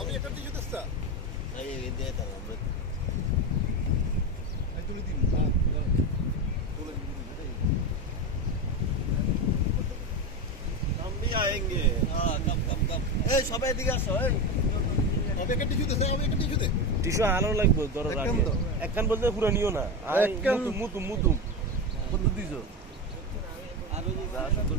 আমি একটা টিস্যু দিচ্ছা এই দিয়ে দাও আমরা তুলে দিন তুলে দিন हम भी आएंगे हाँ कब ए সবাই এদিকে আসো এই আমি একটা টিস্যু দিচ্ছা আমি একটা টিস্যু দে টিস্যু আলো লাগবে ধরো রাখে একখান বলতে পুরো নিও না আর মুতু কত দিছো আরো যা শুধু